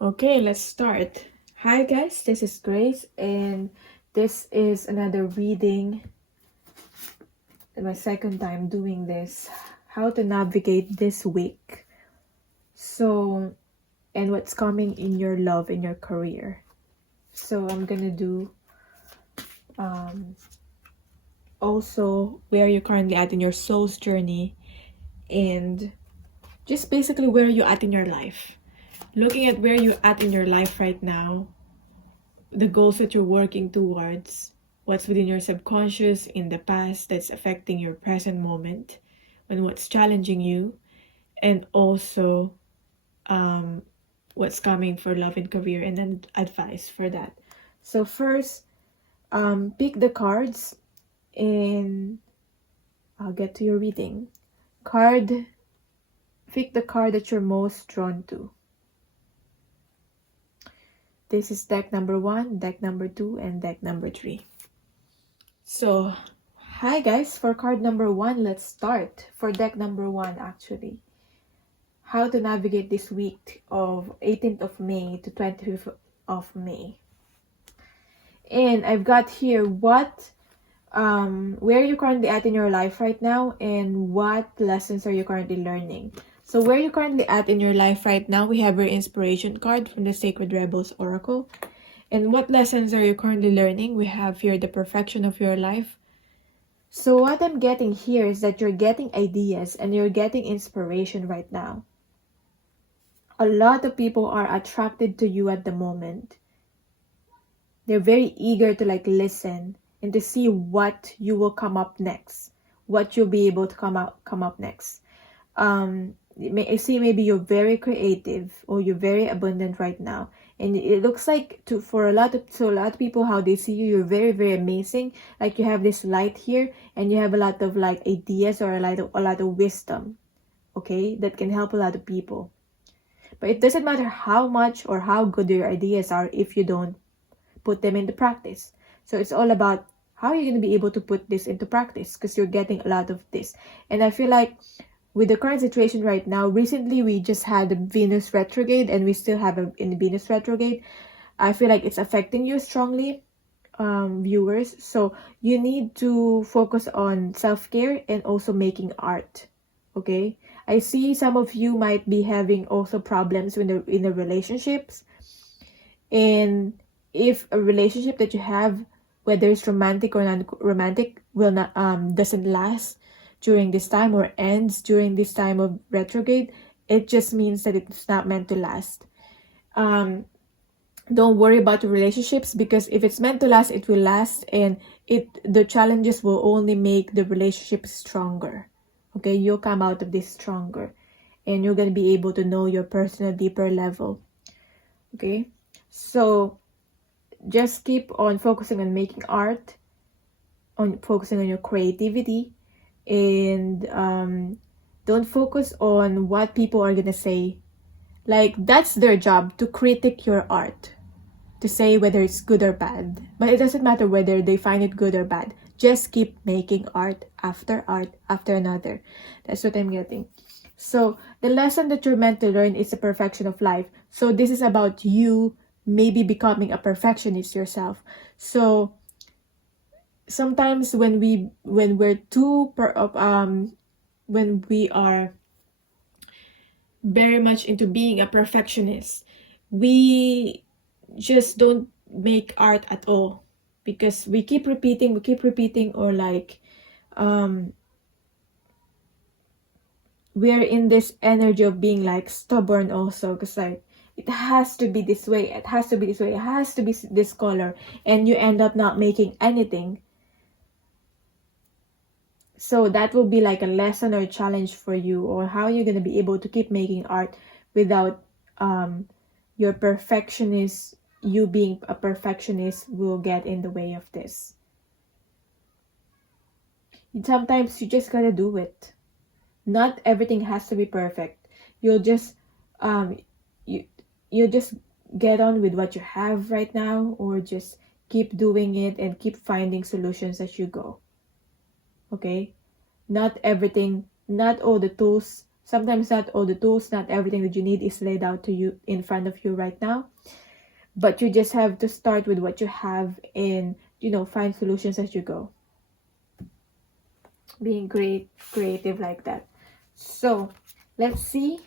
Okay, let's start. Hi guys, this is Grace and this is another reading. My second time doing this. How to navigate this week. So, and what's coming in your love, in your career. So I'm gonna do also where you're currently at in your soul's journey and just basically where are you at in your life. Looking at where you're at in your life right now, the goals that you're working towards, what's within your subconscious in the past that's affecting your present moment, and what's challenging you, and also what's coming for love and career, and then advice for that. So first, pick the cards, and I'll get to your reading. Pick the card that you're most drawn to. This is deck number 1, deck number 2, and deck number 3. So, hi guys, for card number 1, let's start. For deck number 1, actually. How to navigate this week of 18th of May to 25th of May. And I've got here where are you currently at in your life right now, and what lessons are you currently learning. So where you're currently at in your life right now, we have your inspiration card from the Sacred Rebels Oracle. And what lessons are you currently learning? We have here the perfection of your life. So what I'm getting here is that you're getting ideas and you're getting inspiration right now. A lot of people are attracted to you at the moment. They're very eager to listen and to see what you will come up next, what you'll be able to come up next. I see maybe you're very creative or you're very abundant right now, and it looks like a lot of people, how they see you, you're very, very amazing. Like you have this light here, and you have a lot of ideas or a lot of wisdom, okay, that can help a lot of people. But it doesn't matter how much or how good your ideas are if you don't put them into practice. So it's all about how you're going to be able to put this into practice, because you're getting a lot of this. And I feel like with the current situation right now, recently we just had a Venus retrograde, and we still have in Venus retrograde. I feel like it's affecting you strongly, viewers. So you need to focus on self-care and also making art, okay? I see some of you might be having also problems in the relationships. And if a relationship that you have, whether it's romantic or non-romantic, doesn't last during this time or ends during this time of retrograde, it just means that it's not meant to last. Don't worry about your relationships, because if it's meant to last, it will last, and the challenges will only make the relationship stronger. Okay, you'll come out of this stronger, and you're going to be able to know your person on a deeper level. Okay, so just keep on focusing on making art, on focusing on your creativity, and don't focus on what people are gonna say. Like, that's their job, to critique your art, to say whether it's good or bad. But it doesn't matter whether they find it good or bad. Just keep making art after another. That's what I'm getting. So the lesson that you're meant to learn is the perfection of life. So this is about you maybe becoming a perfectionist yourself. So sometimes when we are very much into being a perfectionist, we just don't make art at all, because we keep repeating, or we're in this energy of being stubborn also, because it has to be this way, it has to be this color, and you end up not making anything. So that will be like a lesson or a challenge for you, or how you're going to be able to keep making art without your perfectionist, you being a perfectionist will get in the way of this. Sometimes you just gotta do it. Not everything has to be perfect. You'll just you just get on with what you have right now, or just keep doing it and keep finding solutions as you go. Okay, not all the tools Sometimes not all the tools, not everything that you need is laid out to you in front of you right now. But you just have to start with what you have and, you know, find solutions as you go. Being creative like that. So let's see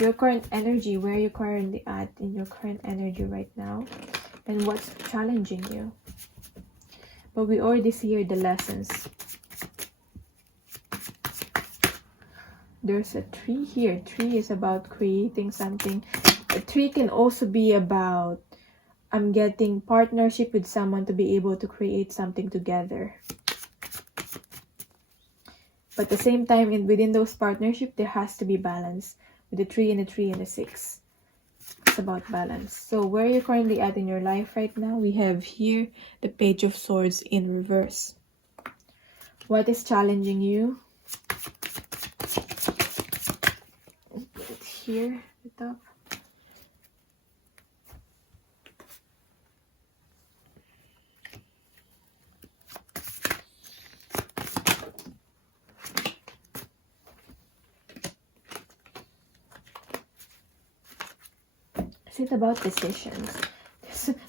your current energy, where you're currently at in your current energy right now, and what's challenging you. But we already see here the lessons. There's a tree here. Tree is about creating something. A tree can also be about, I'm getting partnership with someone to be able to create something together. But at the same time, within those partnerships, there has to be balance. With the 3 and the 3 and the 6. It's about balance. So where you're currently at in your life right now, we have here the Page of Swords in reverse. What is challenging you? Put it here, the top. Is it about decisions?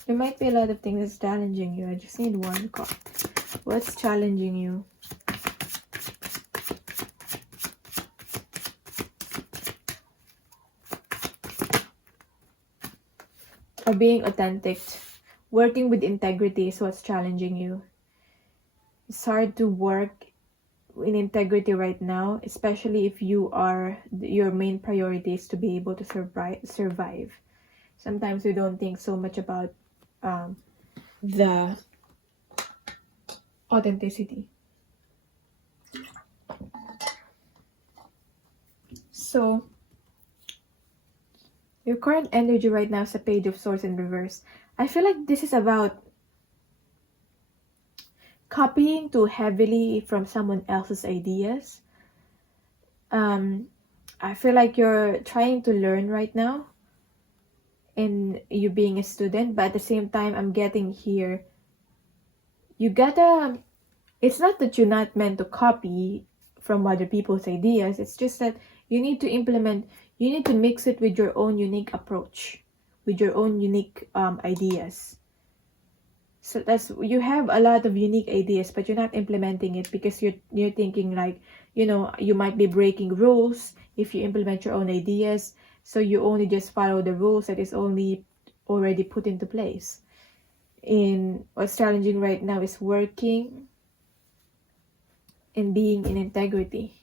There might be a lot of things that's challenging you. I just need one card. What's challenging you? Or being authentic. Working with integrity is what's challenging you. It's hard to work in integrity right now, especially if your main priority is to be able to survive. Sometimes we don't think so much about the authenticity. So your current energy right now is a Page of Swords in reverse. I feel like this is about copying too heavily from someone else's ideas. I feel like you're trying to learn right now, and you being a student, but at the same time, I'm getting here, you gotta, it's not that you're not meant to copy from other people's ideas, it's just that you need to implement, you need to mix it with your own unique approach, with your own unique ideas. So that's, you have a lot of unique ideas, but you're not implementing it because you're thinking like, you know, you might be breaking rules if you implement your own ideas. So you only just follow the rules that is only already put into place. And what's challenging right now is working and being in integrity.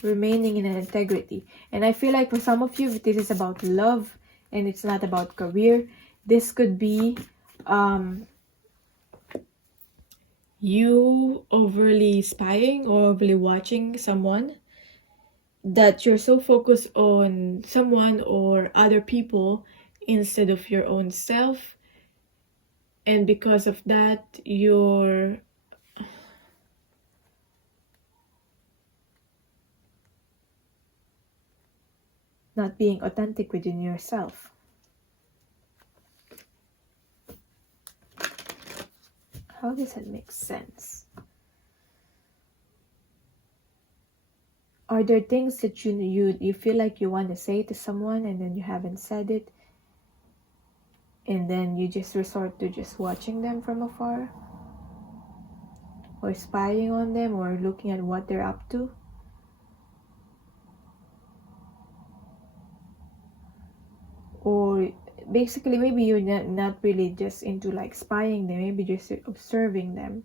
Remaining in an integrity. And I feel like for some of you, this is about love and it's not about career. This could be you overly spying or overly watching someone, that you're so focused on someone or other people instead of your own self, and because of that you're not being authentic within yourself. How does that make sense? Are there things that you feel like you want to say to someone and then you haven't said it, and then you just resort to just watching them from afar, or spying on them, or looking at what they're up to? Or basically maybe you're not really just into like spying them, maybe just observing them.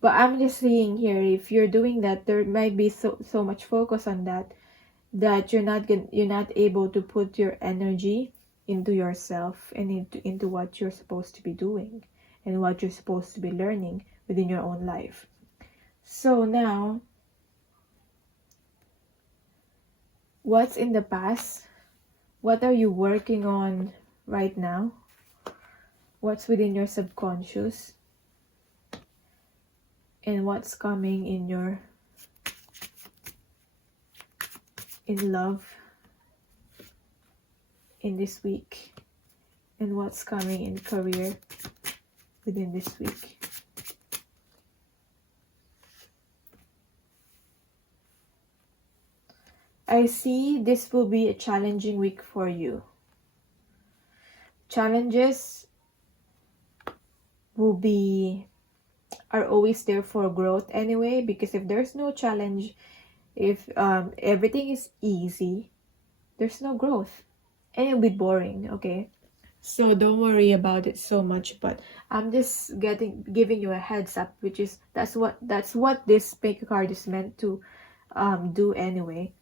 But I'm just saying here, if you're doing that, there might be so much focus on that you're not able to put your energy into yourself and into what you're supposed to be doing and what you're supposed to be learning within your own life. So now, what's in the past? What are you working on right now? What's within your subconscious? And what's coming in love in this week? And what's coming in career within this week? I see this will be a challenging week for you. Challenges are always there for growth anyway, because if there's no challenge, if everything is easy, there's no growth and it'll be boring. Okay, so don't worry about it so much, but I'm just giving you a heads up, which is that's what this pick card is meant to do anyway.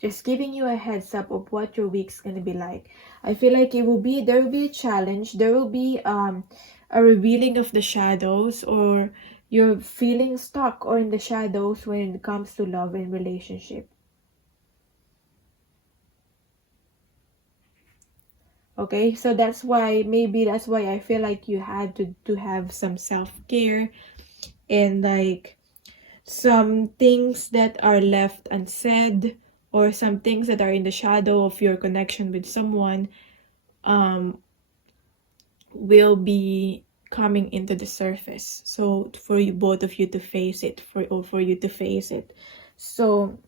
Just giving you a heads up of what your week's gonna be like. I feel like there will be a challenge, there will be a revealing of the shadows, or you're feeling stuck or in the shadows when it comes to love and relationship. Okay, so maybe that's why I feel like you had to have some self-care, and like some things that are left unsaid, or some things that are in the shadow of your connection with someone will be coming into the surface. So for you, both of you to face it, for you to face it. So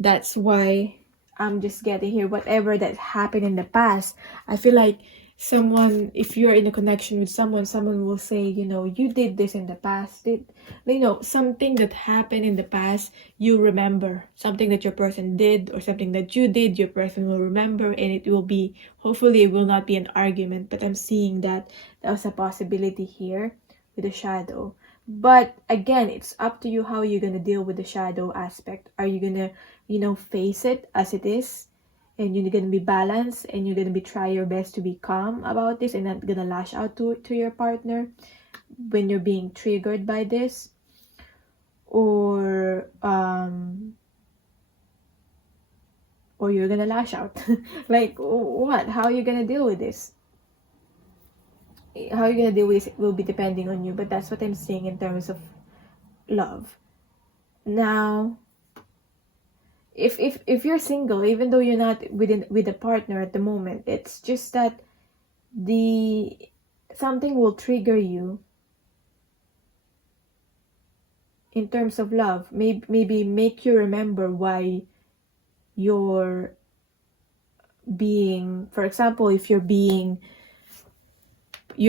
that's why I'm just getting here. Whatever that happened in the past, I feel like if you're in a connection with someone will say, you did this in the past, something that happened in the past, you remember something that your person did, or something that you did, your person will remember, and hopefully it will not be an argument. But I'm seeing that was a possibility here with the shadow. But again, it's up to you how you're gonna deal with the shadow aspect. Are you gonna face it as it is, and you're gonna be balanced, and you're gonna try your best to be calm about this, and not gonna lash out to your partner when you're being triggered by this? Or you're gonna lash out? Like, what? How are you gonna deal with this? How you're gonna deal with it will be depending on you, but that's what I'm seeing in terms of love. Now, if you're single, even though you're not with a partner at the moment, it's just that something will trigger you in terms of love. Maybe make you remember why you're being, for example, if you're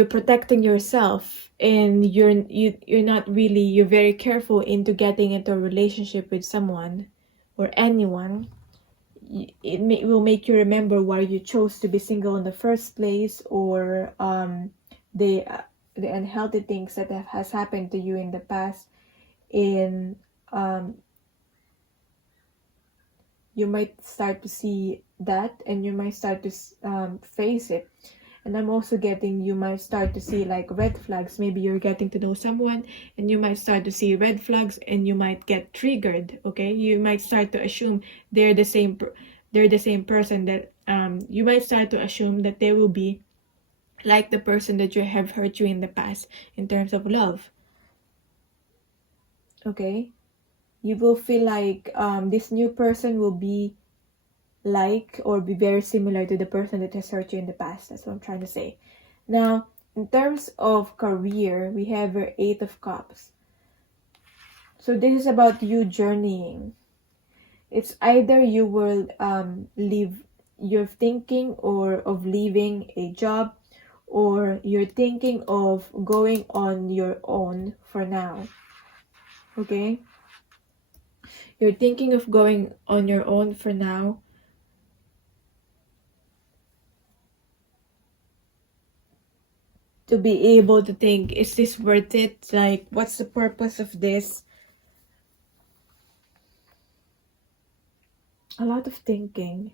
protecting yourself, and you're very careful into getting into a relationship with someone or anyone, it will make you remember why you chose to be single in the first place, or the unhealthy things that has happened to you in the past, and you might start to see that, and you might start to face it. And I'm also getting, you might start to see like red flags. Maybe you're getting to know someone, and you might start to see red flags, and you might get triggered. Okay, you might start to assume they're the same person, that you might start to assume that they will be like the person that you have hurt you in the past in terms of love. Okay, you will feel like this new person will be like, or be very similar to the person that has hurt you in the past. That's what I'm trying to say. Now, in terms of career, we have your 8 of Cups. So this is about you journeying. It's either you will you're thinking of leaving a job, or you're thinking of going on your own for now. Okay? You're thinking of going on your own for now. To be able to think, is this worth it? Like, what's the purpose of this? A lot of thinking.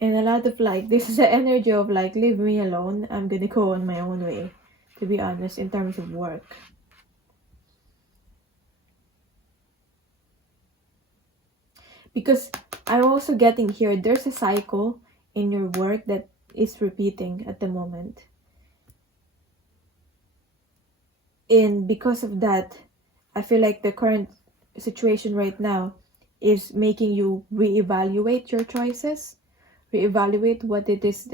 And a lot of like, this is the energy of like, leave me alone. I'm gonna go on my own way. To be honest, in terms of work. Because I'm also getting here, there's a cycle in your work that is repeating at the moment. And because of that, I feel like the current situation right now is making you reevaluate your choices, reevaluate what it is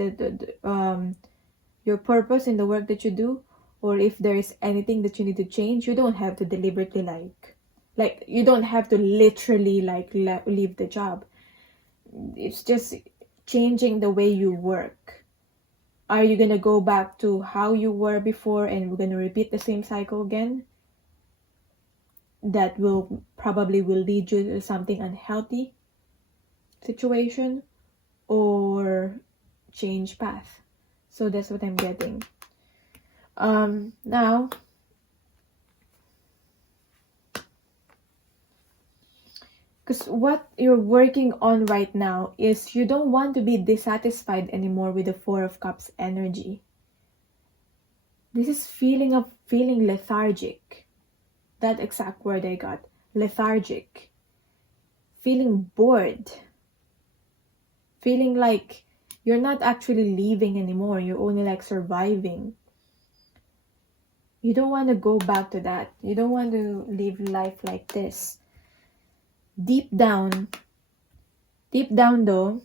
your purpose in the work that you do, or if there is anything that you need to change. You don't have to deliberately like Like, you don't have to literally like leave the job. It's just changing the way you work. Are you gonna go back to how you were before and we're gonna repeat the same cycle again? That will probably lead you to something unhealthy situation, or change path. So that's what I'm getting. Now, because what you're working on right now is you don't want to be dissatisfied anymore with the Four of Cups energy. This is feeling lethargic. That exact word I got. Lethargic. Feeling bored. Feeling like you're not actually living anymore. You're only like surviving. You don't want to go back to that. You don't want to live life like this. Deep down though,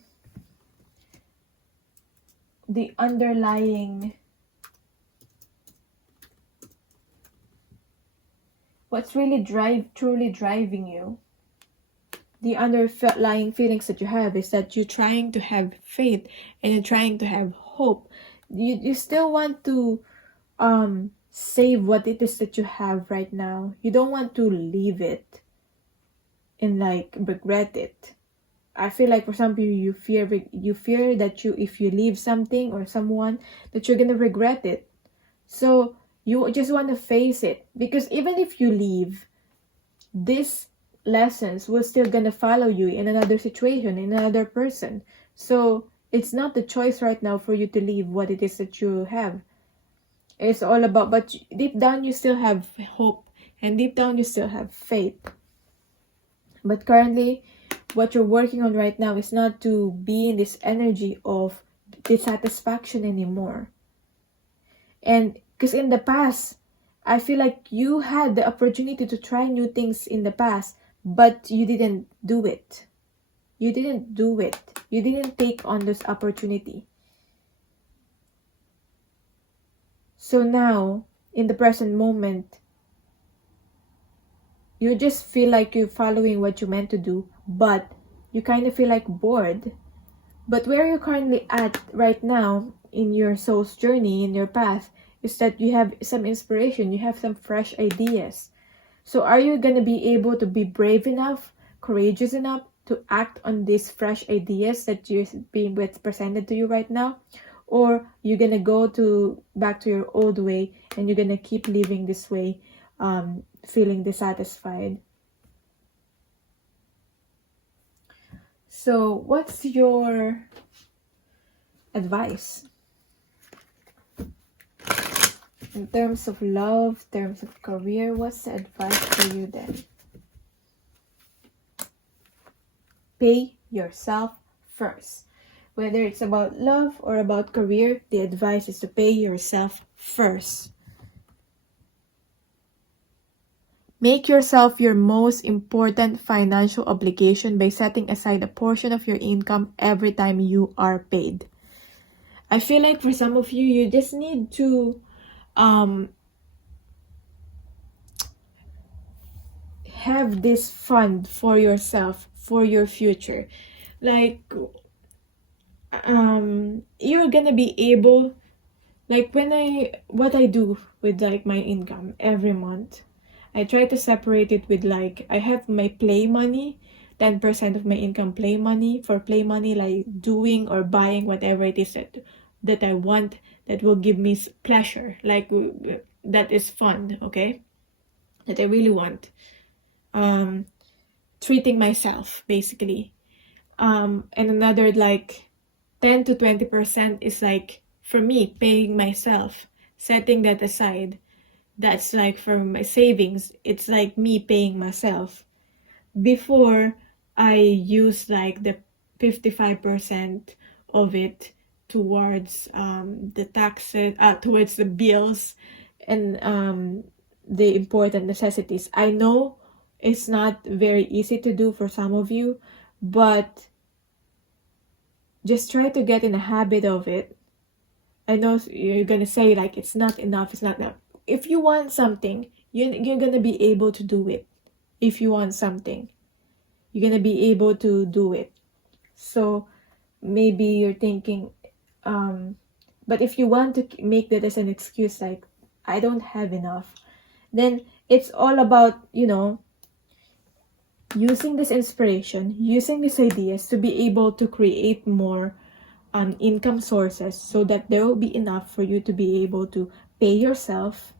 the underlying, what's really truly driving you, the underlying feelings that you have is that you're trying to have faith and you're trying to have hope. You still want to save what it is that you have right now. You don't want to leave it and like regret it. I feel like for some people you fear that if you leave something or someone, that you're gonna regret it. So you just want to face it, because even if you leave, these lessons will still gonna follow you in another situation, in another person. So it's not the choice right now for you to leave what it is that you have. It's all about, but deep down you still have hope and deep down you still have faith. But currently, what you're working on right now is not to be in this energy of dissatisfaction anymore. And because in the past, I feel like you had the opportunity to try new things in the past, but you didn't do it. You didn't do it. You didn't take on this opportunity. So now, in the present moment, you just feel like you're following what you meant to do, but you kind of feel like bored. But where you're currently at right now in your soul's journey, in your path, is that you have some inspiration, you have some fresh ideas. So are you going to be able to be brave enough, courageous enough to act on these fresh ideas that you're being presented to you right now? Or you're going to go back to your old way and you're going to keep living this way, feeling dissatisfied? So what's your advice? In terms of love, terms of career, what's the advice for you then? Pay yourself first. Whether it's about love or about career, the advice is to pay yourself first. Make yourself your most important financial obligation by setting aside a portion of your income every time you are paid. I feel like for some of you, you just need to have this fund for yourself, for your future. Like, you're gonna be able, like what I do with like my income every month, I try to separate it with like, I have my play money, 10% of my income play money, for play money, like doing or buying whatever it is that I want, that will give me pleasure, like that is fun, okay, that I really want. Treating myself basically. And another like 10 to 20% is like for me paying myself, setting that aside. That's like for my savings. It's like me paying myself. Before, I use like the 55% of it towards the taxes, towards the bills and the important necessities. I know it's not very easy to do for some of you, but just try to get in a habit of it. I know you're gonna say like it's not enough, it's not enough. If you want something, you're gonna be able to do it. if you want something. You're gonna be able to do it. So maybe you're thinking, but if you want to make that as an excuse, like, I don't have enough, then it's all about, using this inspiration, using these ideas to be able to create more income sources, so that there will be enough for you to be able to pay yourself,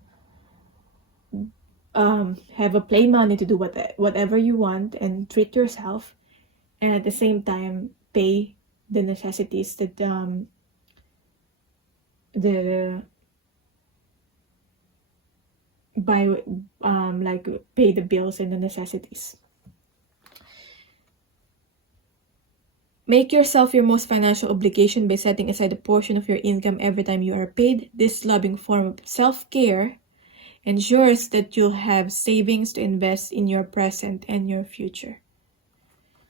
have a play money to do whatever you want and treat yourself, and at the same time pay the necessities that the by like pay the bills and the necessities. Make yourself your most financial obligation by setting aside a portion of your income every time you are paid. This loving form of self-care ensures that you'll have savings to invest in your present and your future.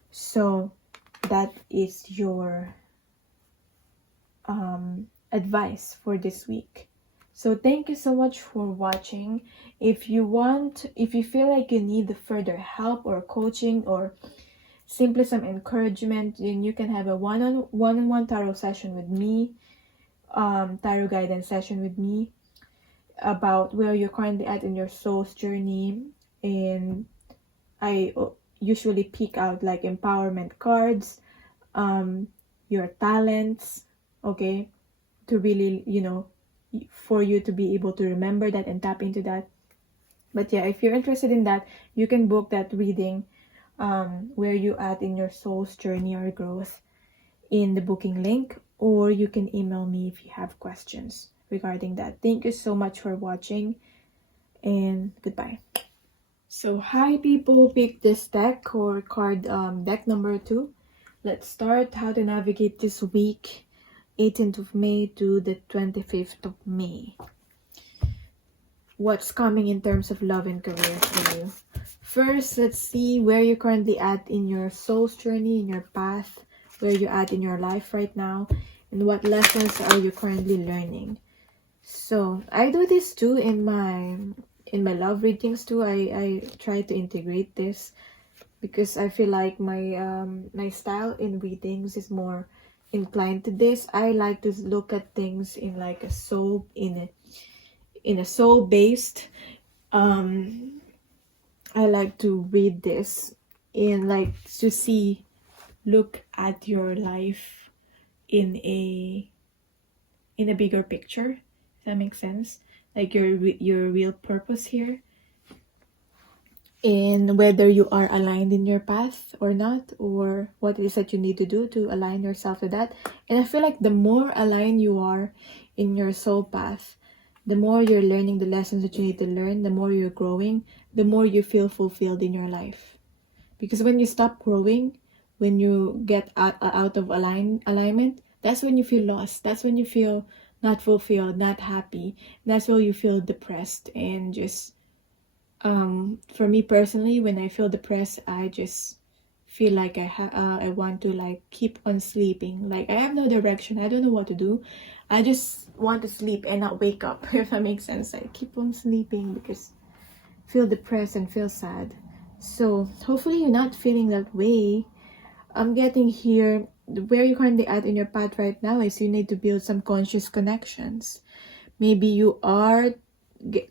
So that is your advice for this week. So thank you so much for watching. If you feel like you need further help or coaching or simply some encouragement, then you can have a one-on-one tarot session with me, tarot guidance session with me, about where you're currently at in your soul's journey. And I usually pick out like empowerment cards, your talents, okay, to really, for you to be able to remember that and tap into that. But yeah, if you're interested in that, you can book that reading, where you at in your soul's journey or growth, in the booking link, or you can email me if you have questions regarding that. Thank you so much for watching, and goodbye. So hi people who picked this deck or card, deck number 2. Let's start how to navigate this week, 18th of May to the 25th of May. What's coming in terms of love and career for you? First, let's see where you're currently at in your soul's journey, in your path, where you're at in your life right now, and what lessons are you currently learning. So I do this too in my love readings too. I try to integrate this because I feel like my style in readings is more inclined to this. I like to look at things in like a soul, in a soul based. I like to read this and like to look at your life in a bigger picture. Does that make sense? Like your real purpose here, and whether you are aligned in your path or not, or what it is that you need to do to align yourself with that. And I feel like the more aligned you are in your soul path, the more you're learning the lessons that you need to learn, the more you're growing, the more you feel fulfilled in your life. Because when you stop growing, when you get out of alignment, that's when you feel lost. That's when you feel not fulfilled, not happy. That's when you feel depressed. And just, for me personally, when I feel depressed, I just feel like I want to like keep on sleeping. Like I have no direction. I don't know what to do. I just want to sleep and not wake up, if that makes sense. I keep on sleeping because I feel depressed and feel sad. So hopefully you're not feeling that way. I'm getting here, where you're currently at in your path right now is you need to build some conscious connections. Maybe you are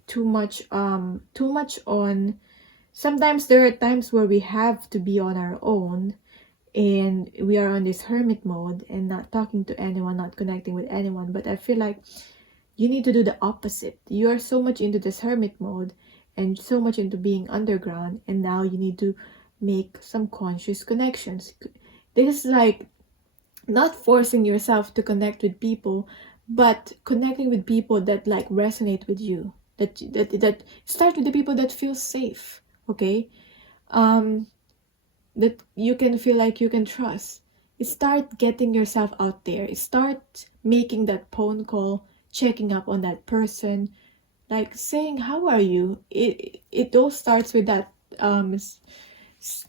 too much on. Sometimes there are times where we have to be on our own, and we are on this hermit mode and not talking to anyone, not connecting with anyone. But I feel like you need to do the opposite. You are so much into this hermit mode and so much into being underground, and now you need to make some conscious connections. This is like not forcing yourself to connect with people, but connecting with people that like resonate with you, that start with the people that feel safe, okay, that you can feel like you can trust. Start getting yourself out there. Start making that phone call, checking up on that person, like saying how are you. It all starts with that,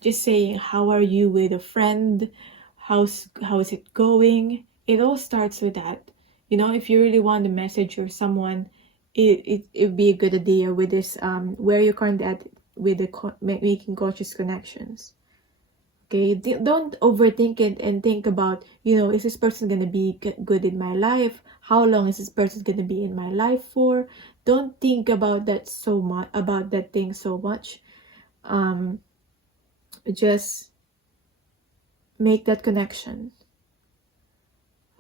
just saying how are you with a friend, how is it going. It all starts with that. If you really want to message or someone, it would be a good idea with this, where you're currently at with the making conscious connections. Okay, don't overthink it and think about, is this person gonna be good in my life? How long is this person gonna be in my life for? Don't think about that so much, about that thing so much. Just make that connection.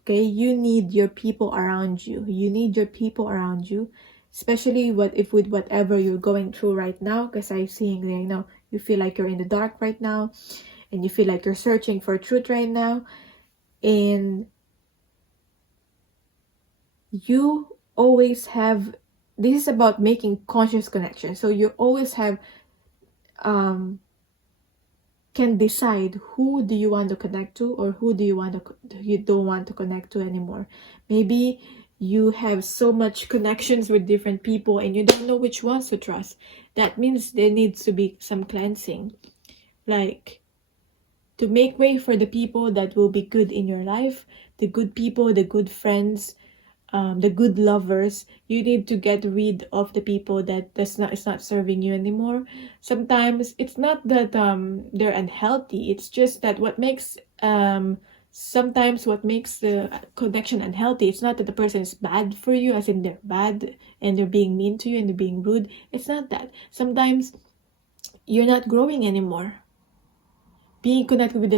Okay, you need your people around you. You need your people around you, especially with whatever you're going through right now. Because I'm seeing, you feel like you're in the dark right now, and you feel like you're searching for truth right now, and you always have. This is about making conscious connection. So you always have, can decide who do you want to connect to, or who do you don't want to connect to anymore. Maybe you have so much connections with different people and you don't know which ones to trust. That means there needs to be some cleansing, like to make way for the people that will be good in your life, the good people, the good friends, the good lovers. You need to get rid of the people that is not serving you anymore. Sometimes it's not that they're unhealthy, it's just that sometimes what makes the connection unhealthy, it's not that the person is bad for you, as in they're bad and they're being mean to you and they're being rude. It's not that. Sometimes you're not growing anymore. Being connected with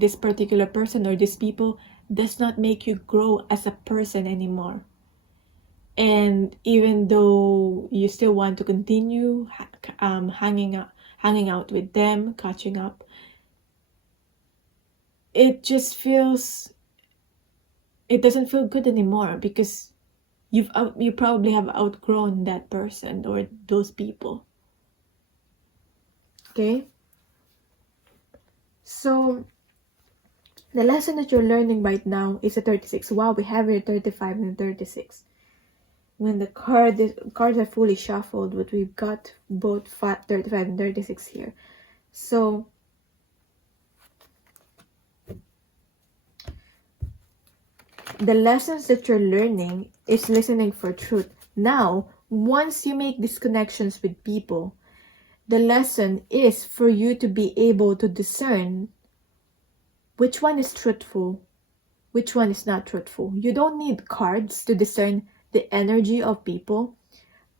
this particular person or these people does not make you grow as a person anymore. And even though you still want to continue hanging out with them, catching up, it doesn't feel good anymore, because you probably have outgrown that person or those people. Okay? So the lesson that you're learning right now is a 36. Wow, we have here 35 and 36. When the cards are fully shuffled, but we've got both 35 and 36 here. So the lessons that you're learning is listening for truth. Now, once you make these connections with people, the lesson is for you to be able to discern which one is truthful, which one is not truthful. You don't need cards to discern the energy of people.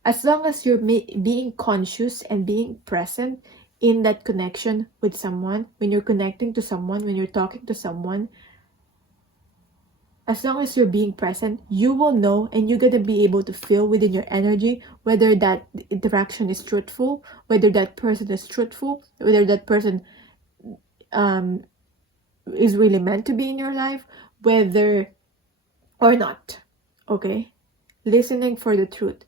As long as you're being conscious and being present in that connection with someone, when you're connecting to someone, when you're talking to someone, as long as you're being present, you will know, and you're going to be able to feel within your energy whether that interaction is truthful, whether that person is truthful, whether that person is really meant to be in your life, whether or not. Okay? Listening for the truth.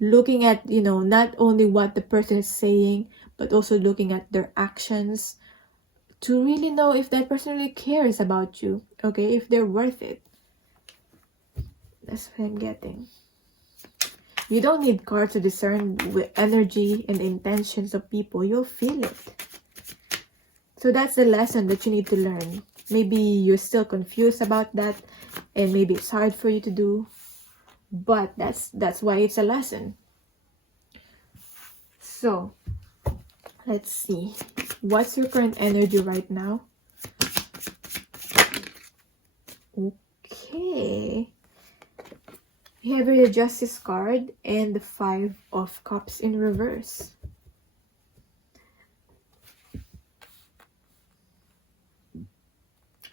Looking at, not only what the person is saying, but also looking at their actions to really know if that person really cares about you. Okay? If they're worth it. That's what I'm getting. You don't need cards to discern with energy and intentions of people. You'll feel it. So that's the lesson that you need to learn. Maybe you're still confused about that, and maybe it's hard for you to do, but that's why it's a lesson. So let's see, what's your current energy right now? Okay, you have the Justice card and the 5 of Cups in reverse.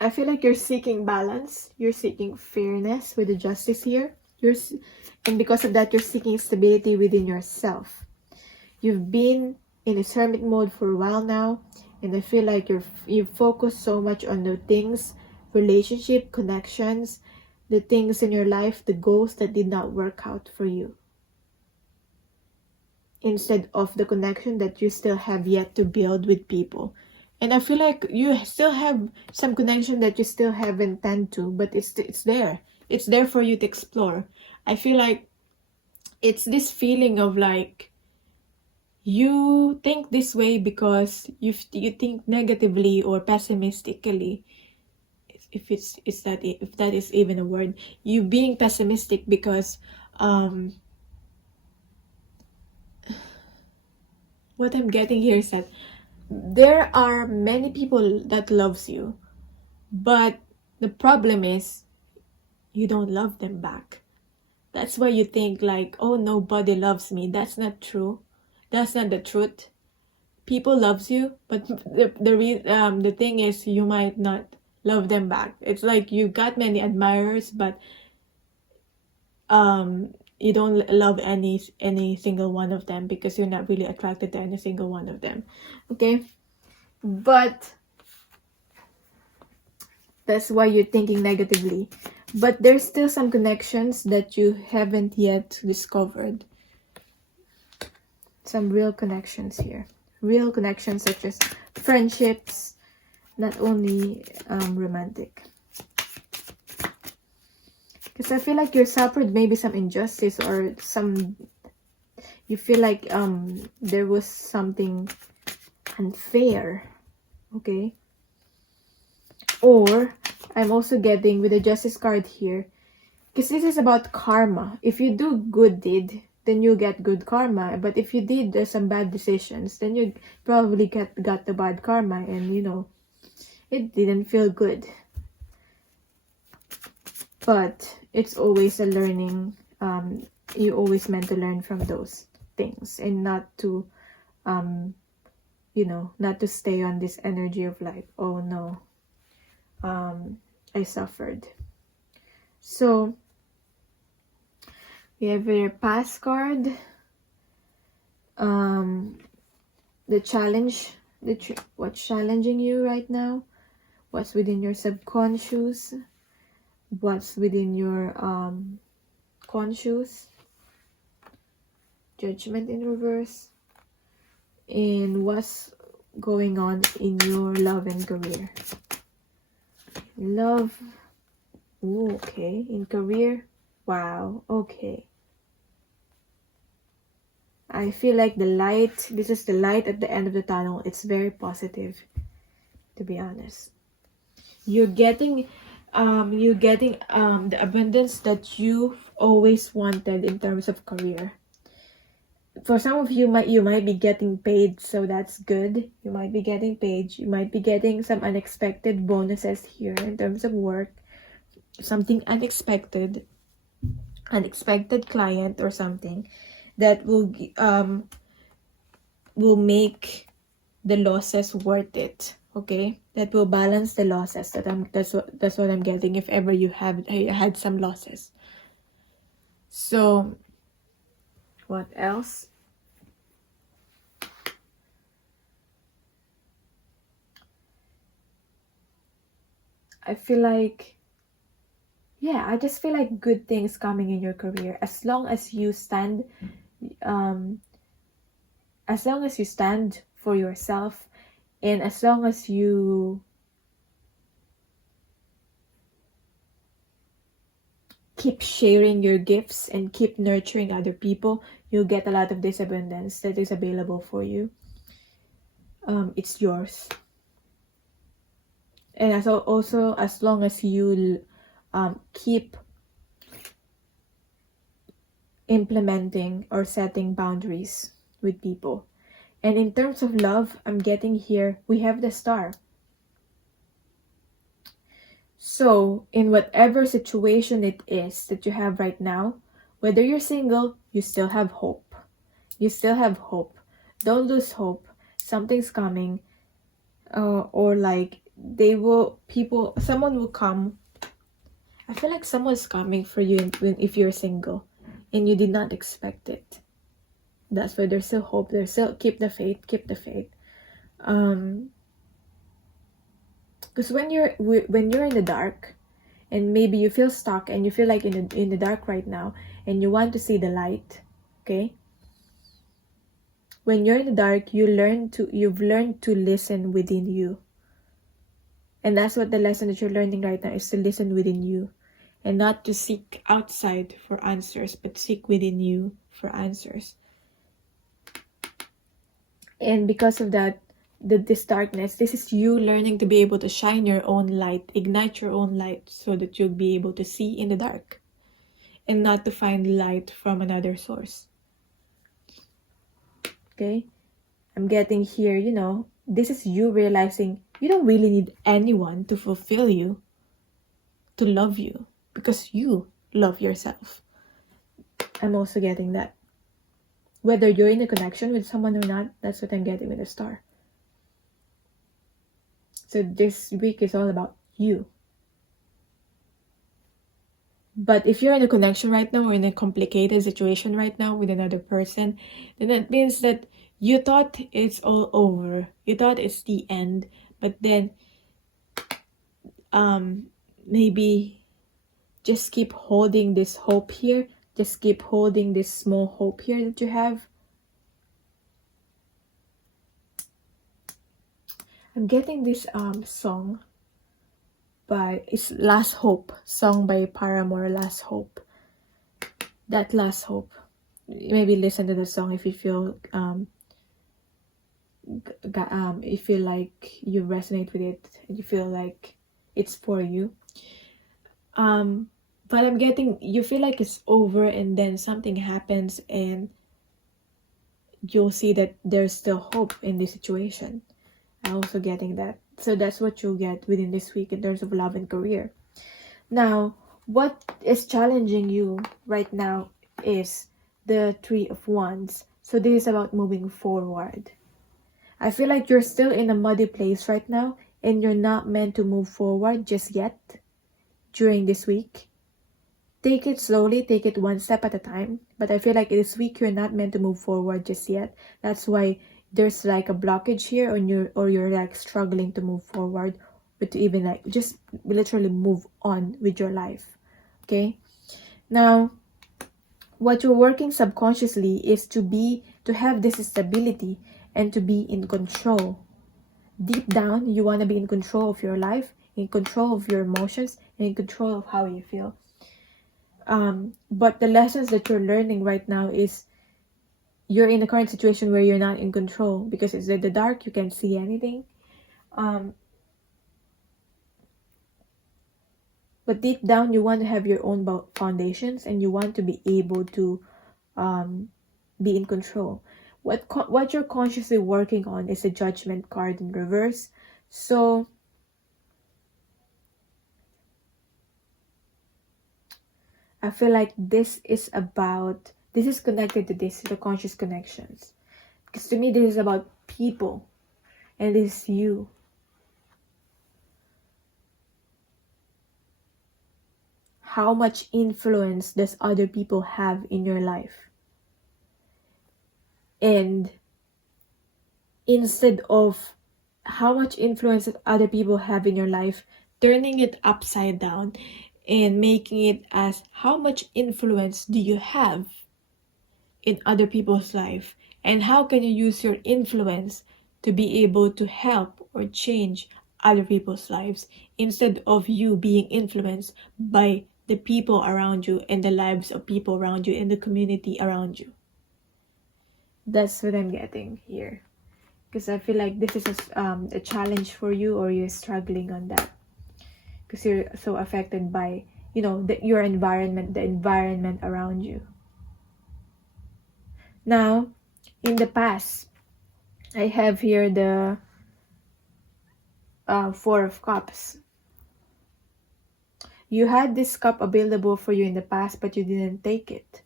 I feel like you're seeking balance. You're seeking fairness with the Justice here. And because of that, you're seeking stability within yourself. You've been in a hermit mode for a while now, and I feel like you focus so much on the things, relationship, connections, the things in your life, the goals that did not work out for you, instead of the connection that you still have yet to build with people. And I feel like you still have some connection that you still haven't tend to, but it's there. It's there for you to explore. I feel like it's this feeling of like you think this way because you think negatively or pessimistically. If that is even a word, you being pessimistic because what I'm getting here is that there are many people that loves you, but the problem is you don't love them back. That's why you think like, oh, nobody loves me. That's not true. That's not the truth. People loves you, but the thing is you might not love them back. It's like you got many admirers, but you don't love any single one of them because you're not really attracted to any single one of them. Okay, but that's why you're thinking negatively. But there's still some connections that you haven't yet discovered. Some real connections here. Real connections such as friendships, not only romantic. Because I feel like you suffered maybe some injustice or some... You feel like there was something unfair. Okay? Or, I'm also getting with the Justice card here, because this is about karma. If you do good deed, then you get good karma. But if you did some bad decisions, then you probably got the bad karma. And, you know, it didn't feel good. But it's always a learning. You always meant to learn from those things. And not to, you know, not to stay on this energy of like, oh no. I suffered. So we have your past card, the challenge, what's challenging you right now, what's within your subconscious, what's within your conscious, judgment in reverse, and what's going on in your love and career. Love. Ooh, okay. In career. Wow. Okay. I feel like the light. This is the light at the end of the tunnel. It's very positive, to be honest. You're getting the abundance that you've always wanted in terms of career. For some of you, you might be getting paid, so that's good. You might be getting paid. You might be getting some unexpected bonuses here in terms of work. Something unexpected client or something that will make the losses worth it. Okay, that will balance the losses. That's what I'm getting. If ever you had some losses. So, what else? I feel like, yeah, I just feel like good things coming in your career as long as you stand, for yourself, and as long as you keep sharing your gifts and keep nurturing other people, you'll get a lot of this abundance that is available for you. It's yours. And also as long as you keep implementing or setting boundaries with people. And in terms of love, I'm getting here, we have the Star. So in whatever situation it is that you have right now, whether you're single, you still have hope. You still have hope. Don't lose hope. Something's coming. Or like someone will come. I feel like someone's coming for you if you're single and you did not expect it. That's why there's still hope. There's still keep the faith. Because when you're in the dark, and maybe you feel stuck and you feel like in the dark right now, and you want to see the light, okay? When you're in the dark, you've learned to listen within you. And that's what the lesson that you're learning right now is, to listen within you. And not to seek outside for answers, but seek within you for answers. And because of that, this darkness, this is you learning to be able to shine your own light, ignite your own light, so that you'll be able to see in the dark. And not to find light from another source. Okay? I'm getting here, you know, this is you realizing you don't really need anyone to fulfill you, to love you, because you love yourself. I'm also getting that. Whether you're in a connection with someone or not, that's what I'm getting with the star. So this week is all about you. But if you're in a connection right now or in a complicated situation right now with another person, then that means that you thought it's all over. You thought it's the end. But then maybe just keep holding this hope here. Just keep holding this small hope here that you have. I'm getting this song by, it's Last Hope, song by Paramore, Last Hope. That Last Hope. Maybe listen to the song if you feel you feel like you resonate with it and you feel like it's for you. But I'm getting, you feel like it's over and then something happens and you'll see that there's still hope in this situation. I'm also getting that. So that's what you'll get within this week in terms of love and career. Now, what is challenging you right now is the Three of Wands. So this is about moving forward. I feel like you're still in a muddy place right now and you're not meant to move forward just yet during this week. Take it slowly, take it one step at a time. But I feel like this week you're not meant to move forward just yet. That's why there's like a blockage here or you're like struggling to move forward, but to even like just literally move on with your life. Okay? Now, what you're working subconsciously is to have this stability and to be in control. Deep down, you want to be in control of your life, in control of your emotions, and in control of how you feel. But the lessons that you're learning right now is you're in a current situation where you're not in control because it's in the dark, you can't see anything. But deep down, you want to have your own foundations and you want to be able to be in control. What you're consciously working on is a Judgment card in reverse. So I feel like this is connected to the conscious connections. Because to me, this is about people. And this is you. How much influence does other people have in your life? And instead of how much influence that other people have in your life, turning it upside down and making it as how much influence do you have in other people's life, and how can you use your influence to be able to help or change other people's lives instead of you being influenced by the people around you and the lives of people around you and the community around you. That's what I'm getting here, because I feel like this is a challenge for you, or you're struggling on that because you're so affected by, you know, your environment, the environment around you. Now, in the past, I have here the Four of Cups. You had this cup available for you in the past, but you didn't take it.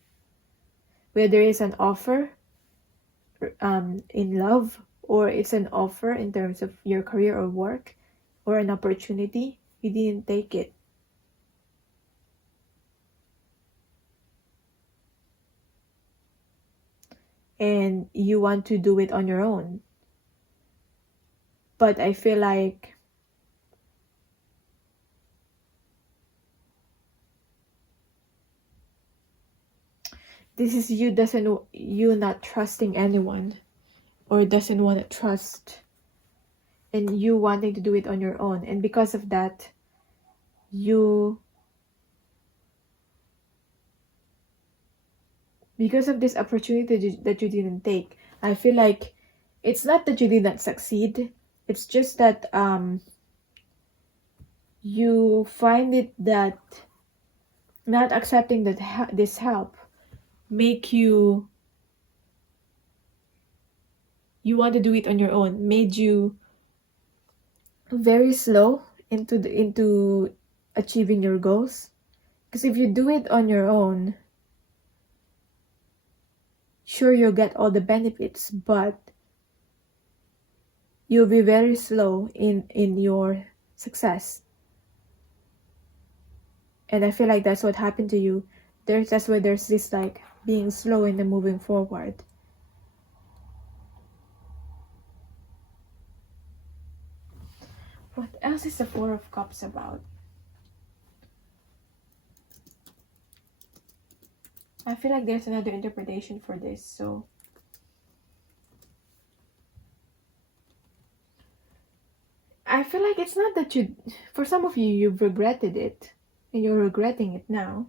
Whether it's an offer in love, or it's an offer in terms of your career or work, or an opportunity, you didn't take it. And you want to do it on your own. But I feel like this is you not trusting anyone, or doesn't want to trust, and you wanting to do it on your own. And because of that, because of this opportunity that you didn't take, I feel like it's not that you did not succeed, it's just that you find it that not accepting that this help make you you want to do it on your own made you very slow into achieving your goals. Because if you do it on your own, sure, you'll get all the benefits, but you'll be very slow in your success. And I feel like that's what happened to you. That's why there's this like being slow in the moving forward. What else is the Four of Cups about? I feel like there's another interpretation for this. So I feel like it's not that for some of you, you've regretted it and you're regretting it now.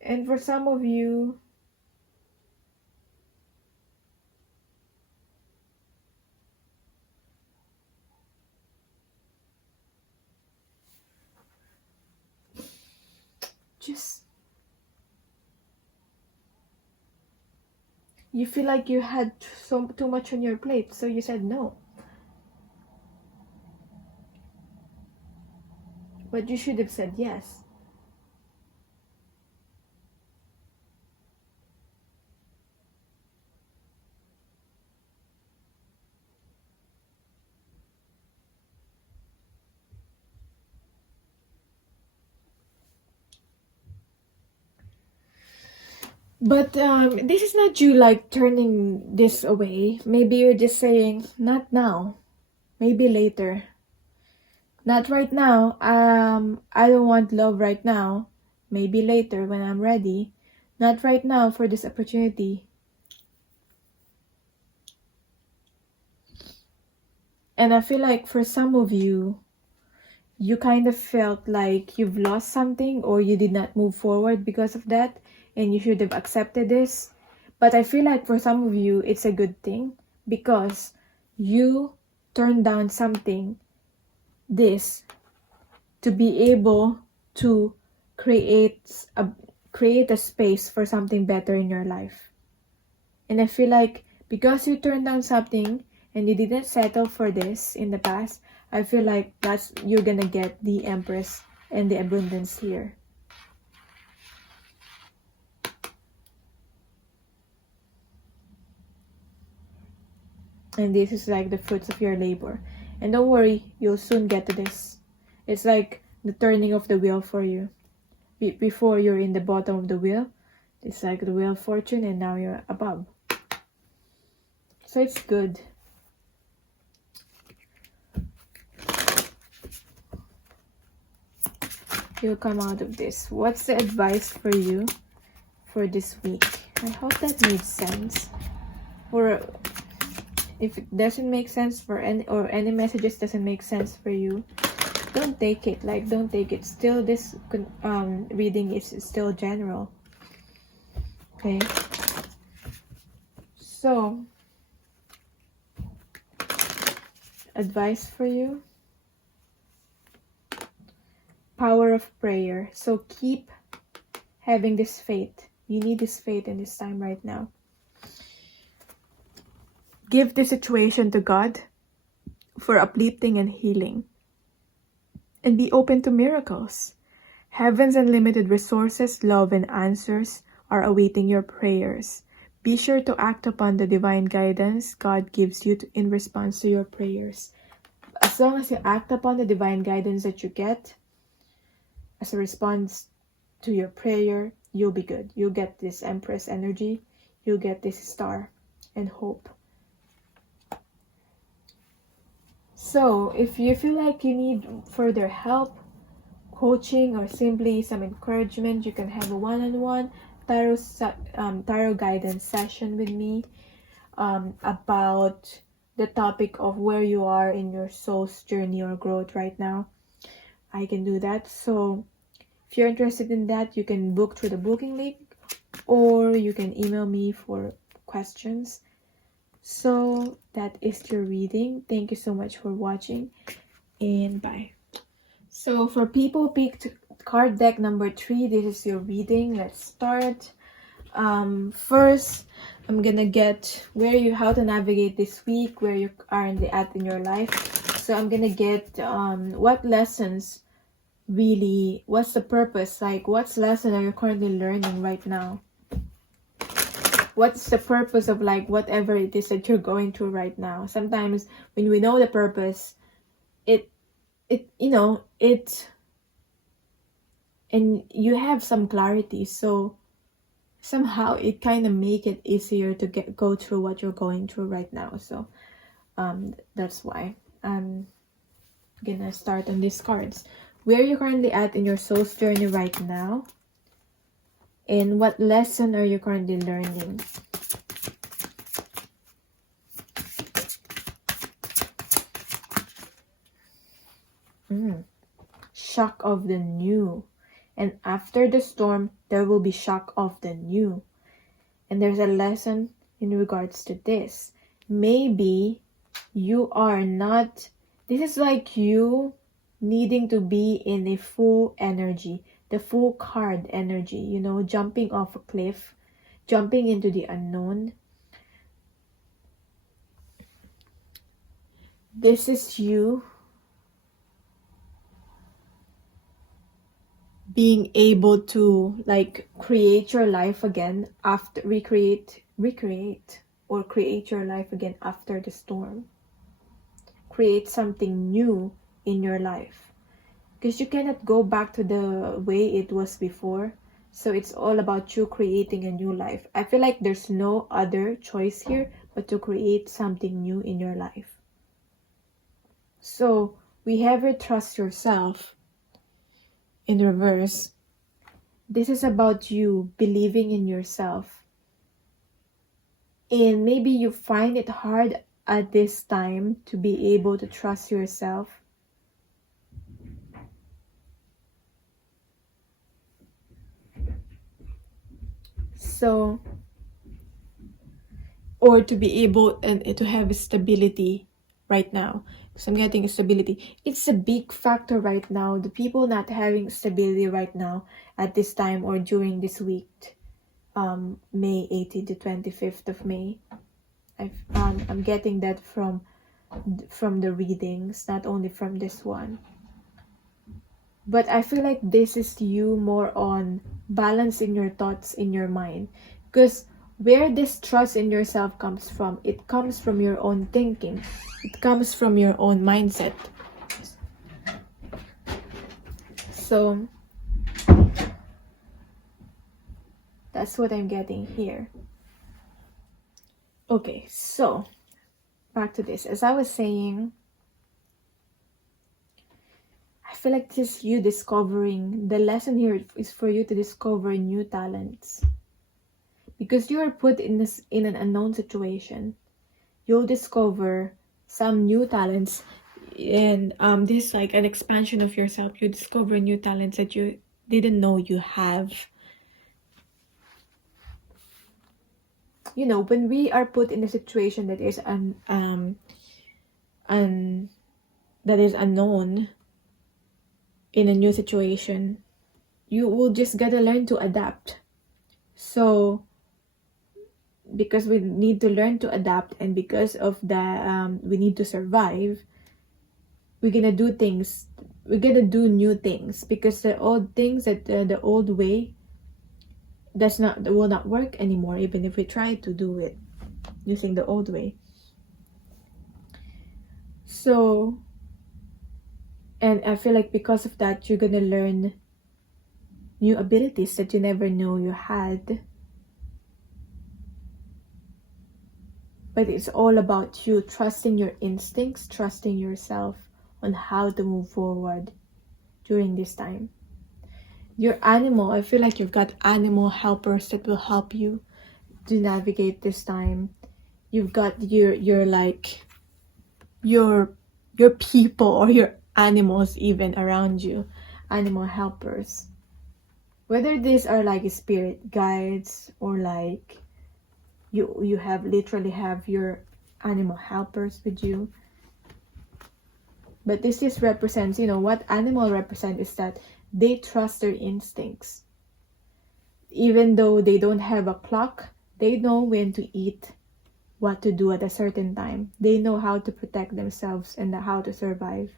And for some of you, just you feel like you had too much on your plate, so you said no. But you should have said yes. But this is not you like turning this away. Maybe you're just saying, not now. Maybe later. Not right now. I don't want love right now. Maybe later when I'm ready. Not right now for this opportunity. And I feel like for some of you, you kind of felt like you've lost something or you did not move forward because of that. And you should have accepted this. But I feel like for some of you, it's a good thing because you turned down something, this, to be able to create a space for something better in your life. And I feel like because you turned down something and you didn't settle for this in the past, I feel like you're gonna get the Empress and the abundance here. And this is like the fruits of your labor. And don't worry, you'll soon get to this. It's like the turning of the wheel for you. Before you're in the bottom of the wheel, it's like the wheel of fortune, and now you're above. So it's good. You'll come out of this. What's the advice for you for this week? I hope that made sense. Or if it doesn't make sense for any messages doesn't make sense for you, don't take it. Like, don't take it. Still, this reading is still general. Okay. So, advice for you. Power of prayer. So keep having this faith. You need this faith in this time right now. Give the situation to God for uplifting and healing. And be open to miracles. Heaven's unlimited resources, love, and answers are awaiting your prayers. Be sure to act upon the divine guidance God gives you in response to your prayers. As long as you act upon the divine guidance that you get as a response to your prayer, you'll be good. You'll get this Empress energy. You'll get this star and hope. So, if you feel like you need further help, coaching, or simply some encouragement, you can have a one-on-one tarot guidance session with me about the topic of where you are in your soul's journey or growth right now. I can do that. So, if you're interested in that, you can book through the booking link or you can email me for questions. So that is your reading. Thank you so much for watching and bye. So for people picked card deck number 3, this is your reading. Let's start. First, I'm gonna get how to navigate this week, where you are at in your life. So I'm gonna get what lessons really, what's the purpose, like what's lesson are you currently learning right now? What's the purpose of like whatever it is that you're going through right now? Sometimes when we know the purpose, and you have some clarity, so somehow it kind of make it easier to go through what you're going through right now. So that's why I'm gonna start on these cards. Where are you currently at in your soul's journey right now? And what lesson are you currently learning? Shock of the new. And after the storm, there will be shock of the new. And there's a lesson in regards to this. Maybe you are not, this is like you needing to be in a full energy, the full card energy, you know, jumping off a cliff, jumping into the unknown. This is you being able to like create your life again after recreate or create your life again after the storm. Create something new in your life, because you cannot go back to the way it was before. So it's all about you creating a new life. I feel like there's no other choice here but to create something new in your life. So we have your trust yourself in reverse. This is about you believing in yourself. And maybe you find it hard at this time to be able to trust yourself. So, or to be able and to have stability right now. So I'm getting stability. It's a big factor right now. The people not having stability right now at this time or during this week, May 18th to 25th of May. I'm getting that from the readings, not only from this one. But I feel like this is you more on balancing your thoughts in your mind. Because where this trust in yourself comes from, it comes from your own thinking. It comes from your own mindset. So that's what I'm getting here. Okay, so back to this. As I was saying, I feel like this is you discovering, the lesson here is for you to discover new talents. Because you are put in an unknown situation, you'll discover some new talents, and this is like an expansion of yourself. You discover new talents that you didn't know you have. You know, when we are put in a situation that is that is unknown, in a new situation, you will just gotta learn to adapt. So because we need to learn to adapt, and because of that, we need to survive, we're gonna do new things, because the old things that the old way will not work anymore, even if we try to do it using the old way. So, and I feel like because of that, you're gonna learn new abilities that you never knew you had. But it's all about you trusting your instincts, trusting yourself on how to move forward during this time. Your animal, I feel like you've got animal helpers that will help you to navigate this time. You've got your people or your animals even around you, animal helpers. Whether these are like spirit guides or like you have literally have your animal helpers with you. But this just represents, what animal represent is that they trust their instincts. Even though they don't have a clock, they know when to eat, what to do at a certain time. They know how to protect themselves and how to survive.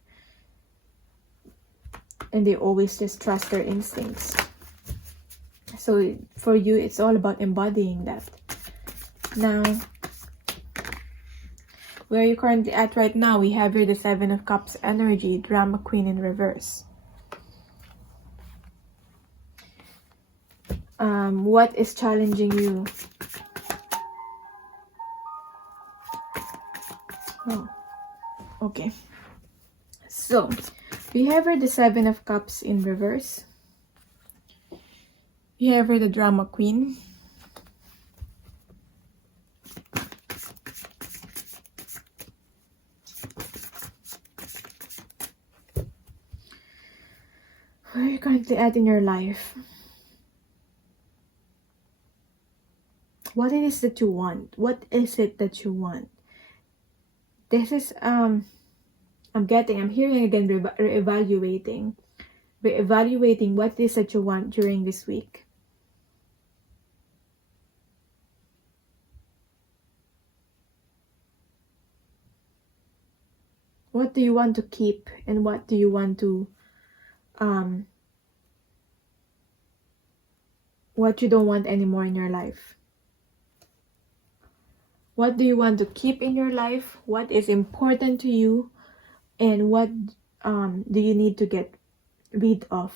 And they always just trust their instincts. So for you, it's all about embodying that. Now, where you're currently at right now, we have here the Seven of Cups energy, Drama Queen in reverse. What is challenging you? Oh, okay. So, we have here the Seven of Cups in reverse. We have here the Drama Queen. Where are you currently at in your life? What it is that you want? What is it that you want? This is, I'm hearing again, reevaluating. Reevaluating what it is that you want during this week. What do you want to keep and what do you want to, what you don't want anymore in your life? What do you want to keep in your life? What is important to you? And what do you need to get rid of?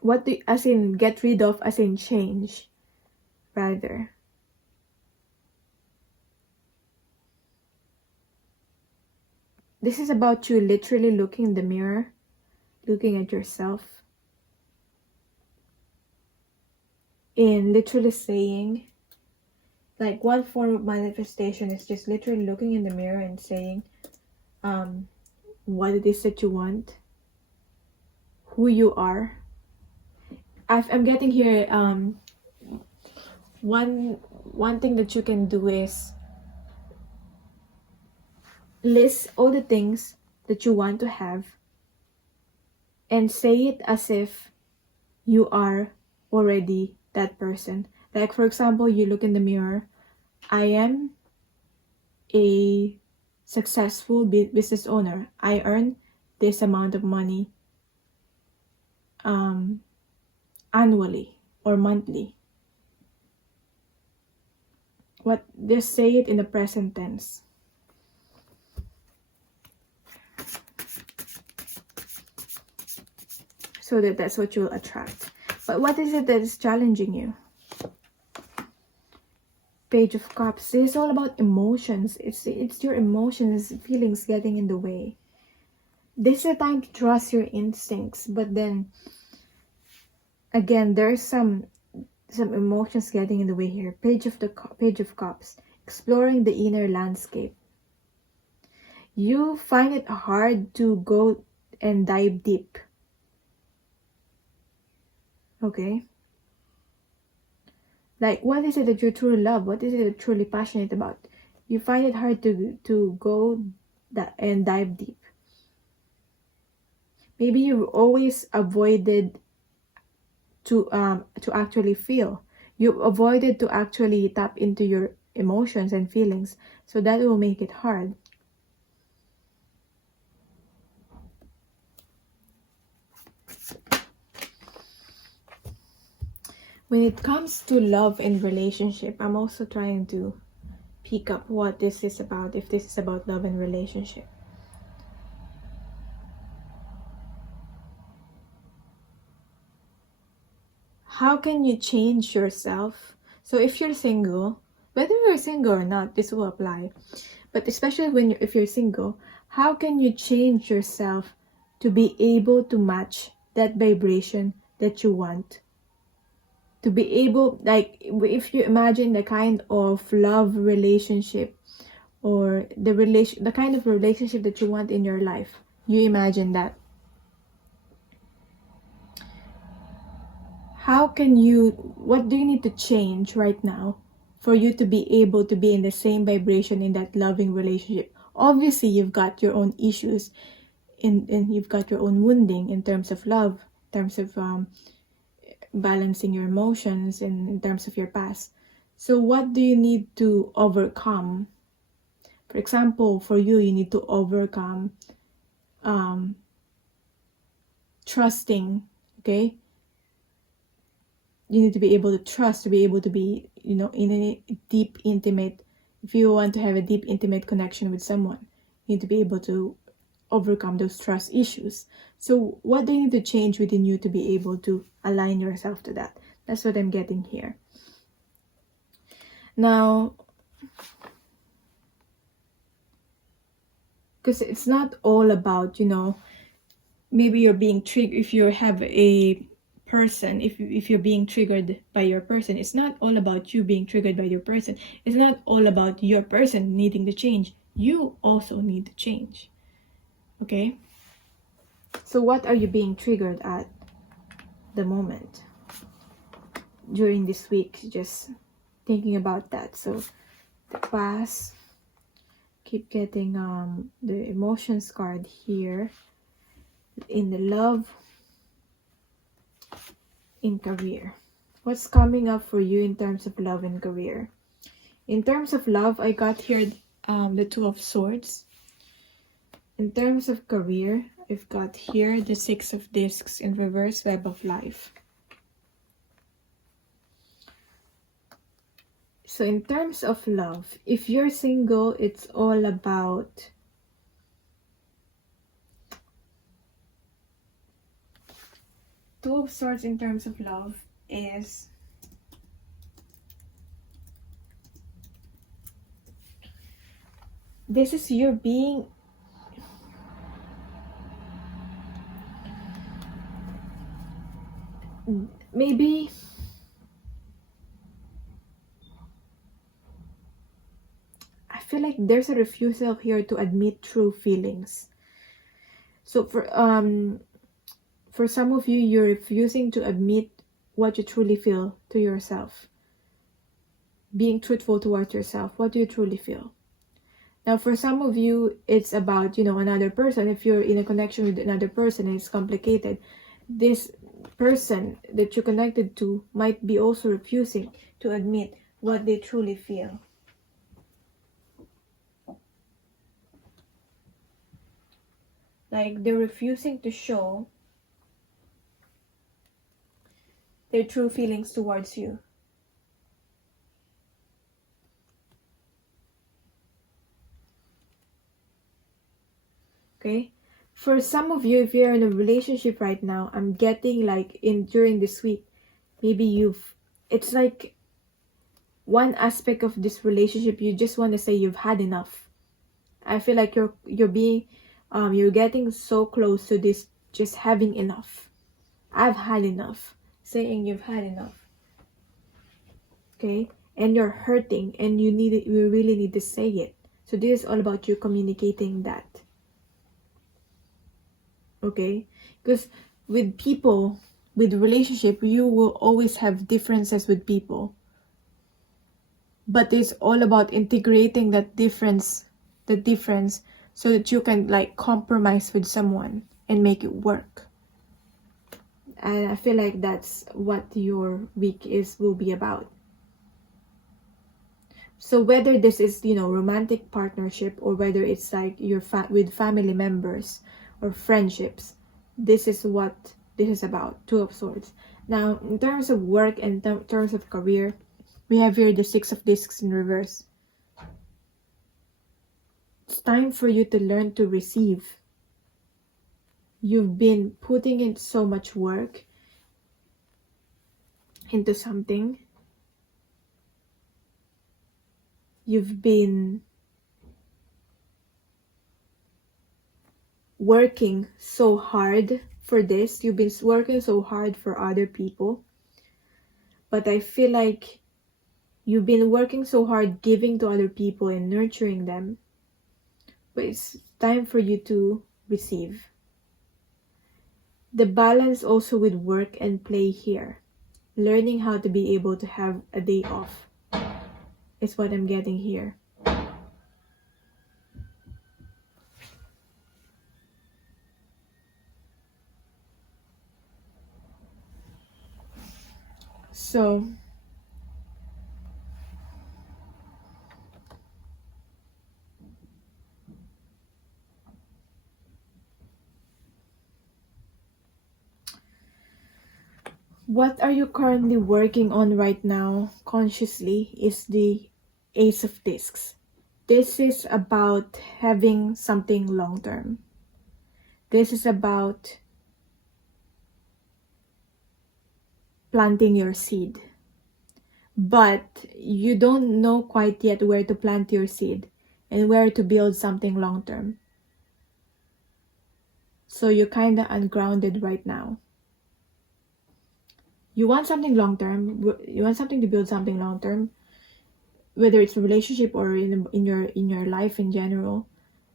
What do, as in get rid of, as in change, rather. This is about you literally looking in the mirror, looking at yourself, and literally saying, like, one form of manifestation is just literally looking in the mirror and saying what it is that you want, who you are. I'm getting here, one thing that you can do is list all the things that you want to have and say it as if you are already that person. Like, for example, you look in the mirror, I am a successful business owner. I earn this amount of money annually or monthly. Just say it in the present tense. So that's what you'll attract. But what is it that is challenging you? Page of Cups. This is all about emotions. It's your emotions, feelings getting in the way. This is a time to trust your instincts, but then again, there's some emotions getting in the way here. Page of Cups. Exploring the inner landscape. You find it hard to go and dive deep. Okay? Like, what is it that you truly love? What is it that you're truly passionate about? You find it hard to go and dive deep. Maybe you always avoided to actually feel. You avoided to actually tap into your emotions and feelings. So that will make it hard. When it comes to love and relationship, I'm also trying to pick up what this is about, if this is about love and relationship. How can you change yourself? So if you're single, whether you're single or not, this will apply. But especially if you're single, how can you change yourself to be able to match that vibration that you want? To be able, like, if you imagine the kind of love relationship or the kind of relationship that you want in your life, you imagine that. What do you need to change right now for you to be able to be in the same vibration in that loving relationship? Obviously, you've got your own issues and you've got your own wounding in terms of love in terms of balancing your emotions and in terms of your past. So what do you need to overcome? For example, for you, you need to overcome trusting, okay? You need to be able to trust, to be able to be, in a deep, intimate, if you want to have a deep, intimate connection with someone, you need to be able to overcome those trust issues. So what do you need to change within you to be able to align yourself to that? That's what I'm getting here. Now, because it's not all about, maybe you're being triggered. If you have a person, if you're being triggered by your person, it's not all about you being triggered by your person. It's not all about your person needing to change. You also need to change. Okay? So what are you being triggered at the moment? During this week, just thinking about that. So the past, keep getting the emotions card here. In the love, in career. What's coming up for you in terms of love and career? In terms of love, I got here the Two of Swords. In terms of career, I've got here the Six of Discs in reverse, Web of Life. So in terms of love, if you're single, it's all about Two of Swords in terms of love is this is your being maybe I feel like there's a refusal here to admit true feelings. So for some of you, you're refusing to admit what you truly feel to yourself. Being truthful towards yourself. What do you truly feel? Now, for some of you, it's about, another person. If you're in a connection with another person and it's complicated, this person that you're connected to might be also refusing to admit what they truly feel. Like, they're refusing to show their true feelings towards you. Okay? For some of you, if you're in a relationship right now, I'm getting like during this week, maybe it's like one aspect of this relationship, you just want to say you've had enough. I feel like you're getting so close to this, just having enough. I've had enough. Saying you've had enough. Okay? And you're hurting and you really need to say it. So this is all about you communicating that. Okay? Because with people, with relationship, you will always have differences with people. But it's all about integrating the difference, so that you can like compromise with someone and make it work. And I feel like that's what your week will be about. So whether this is, romantic partnership, or whether it's like you're with family members or friendships, this is what this is about. Two of Swords. Now, in terms of work and terms of career, we have here the Six of Discs in reverse. It's time for you to learn to receive. You've been putting in so much work into something. You've been working so hard for this. You've been working so hard for other people. But I feel like you've been working so hard giving to other people and nurturing them. But it's time for you to receive. The balance also with work and play here. Learning how to be able to have a day off is what I'm getting here. So what are you currently working on right now consciously is the Ace of Discs. This is about having something long term. This is about planting your seed. But you don't know quite yet where to plant your seed and where to build something long term. So you're kind of ungrounded right now. You want something long term, you want something to build something long term, whether it's a relationship or in your life in general,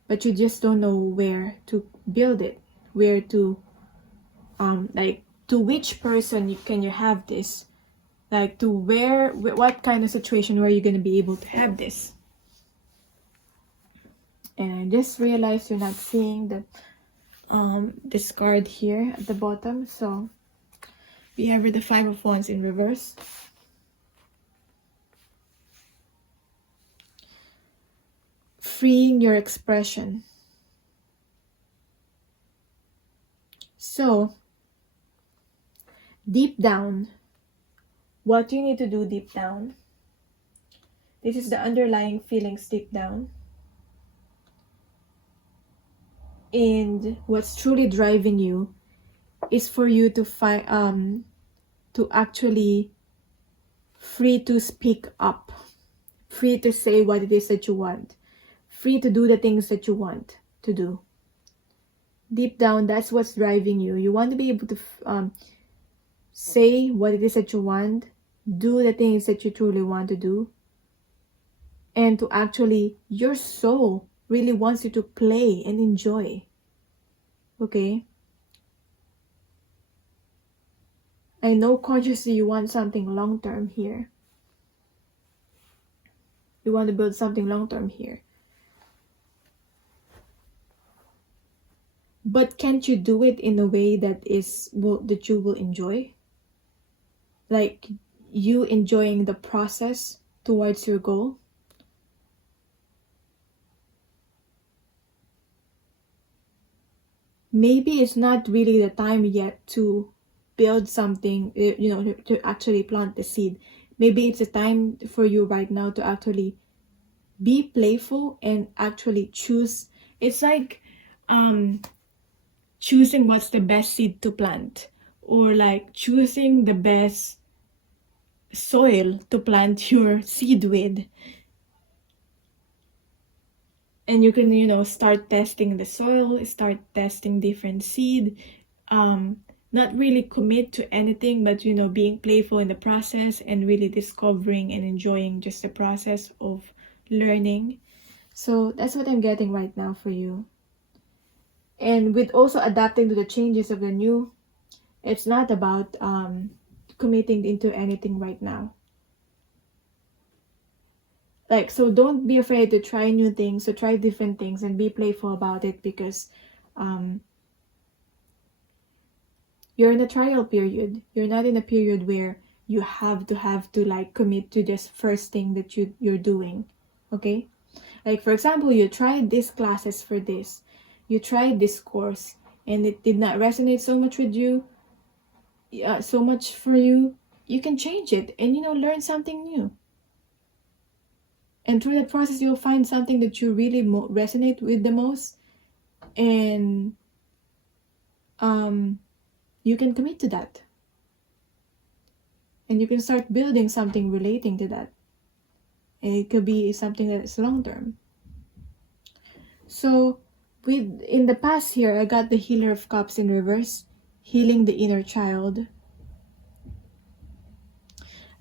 but you just don't know where to build it, where to like to which person can you have this, like to what kind of situation where you're going to be able to have this. And I just realized you're not seeing the this card here at the bottom. So we have the Five of Wands in reverse. Freeing your expression. So deep down, what you need to do deep down, this is the underlying feelings deep down, and what's truly driving you is for you to find to actually free to speak up, free to say what it is that you want, free to do the things that you want to do. Deep down, that's what's driving you. You want to be able to say what it is that you want, do the things that you truly want to do, and to actually, your soul really wants you to play and enjoy. Okay? I know consciously you want something long term here. You want to build something long term here. But can't you do it in a way that that you will enjoy? Like you enjoying the process towards your goal? Maybe it's not really the time yet to build something, to actually plant the seed. Maybe it's a time for you right now to actually be playful and actually choose. It's like choosing what's the best seed to plant, or like choosing the best soil to plant your seed with. And you can, start testing the soil, start testing different seed, not really commit to anything, but, being playful in the process and really discovering and enjoying just the process of learning. So that's what I'm getting right now for you. And with also adapting to the changes of the new, it's not about committing into anything right now. Like, so don't be afraid to try new things, to try different things and be playful about it, because you're in a trial period. You're not in a period where you have to like commit to just first thing that you're doing. Okay? Like, for example, you tried these classes for this. You tried this course and it did not resonate so much with you, so much for you. You can change it and, learn something new. And through that process, you'll find something that you really resonate with the most. And you can commit to that. And you can start building something relating to that. And it could be something that's long term. So, in the past here, I got the Healer of Cups in reverse. Healing the inner child.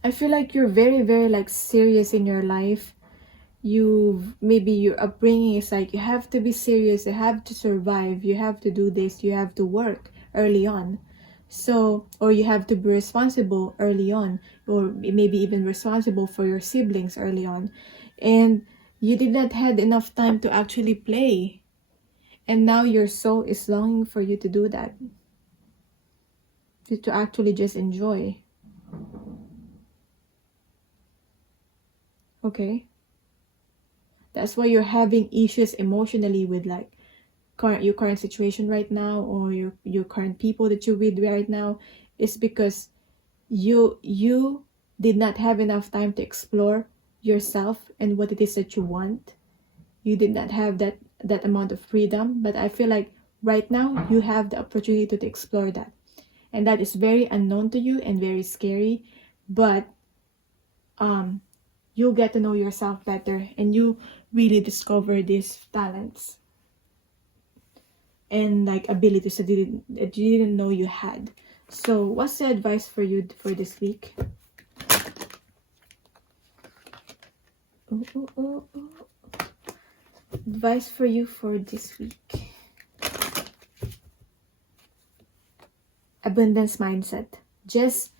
I feel like you're very, very like serious in your life. Maybe your upbringing is like, you have to be serious, you have to survive, you have to do this, you have to work early on. So, or you have to be responsible early on, or maybe even responsible for your siblings early on. And you did not had enough time to actually play. And now your soul is longing for you to do that. To actually just enjoy. Okay, that's why you're having issues emotionally with like your current situation right now, or your current people that you're with right now, is because you did not have enough time to explore yourself and what it is that you want. You did not have that amount of freedom, but I feel like right now you have the opportunity to explore that, and that is very unknown to you and very scary, but you'll get to know yourself better, and you really discover these talents and like abilities that you didn't know you had. So what's the advice for you for this week? Ooh, ooh, ooh, ooh. Advice for you for this week. Abundance mindset. Just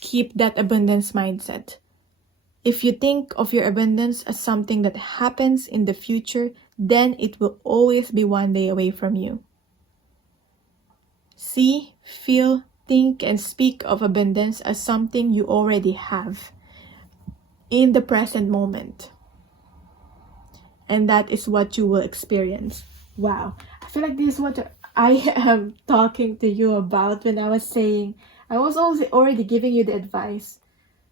keep that abundance mindset. If you think of your abundance as something that happens in the future, then it will always be one day away from you. See, feel, think, and speak of abundance as something you already have in the present moment. And that is what you will experience. Wow. I feel like this is what I am talking to you about when I was saying, I was also already giving you the advice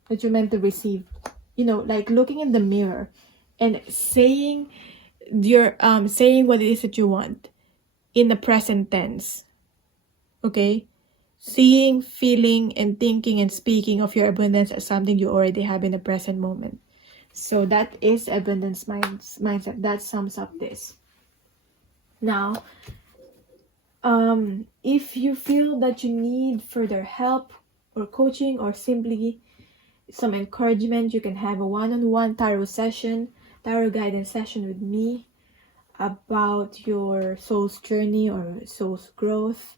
that you're meant to receive. You know, like looking in the mirror and saying saying what it is that you want in the present tense. Okay? Seeing, feeling, and thinking and speaking of your abundance as something you already have in the present moment. So that is abundance mindset. That sums up this. Now, if you feel that you need further help or coaching or simply some encouragement, you can have a one-on-one tarot guidance session with me about your soul's journey or soul's growth.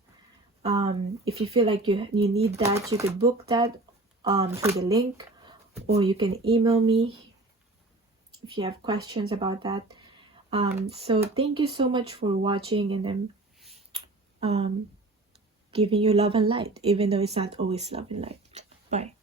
If you feel like you need that, you could book that through the link, or you can email me if you have questions about that. So thank you so much for watching, and I'm giving you love and light, even though it's not always love and light. Bye.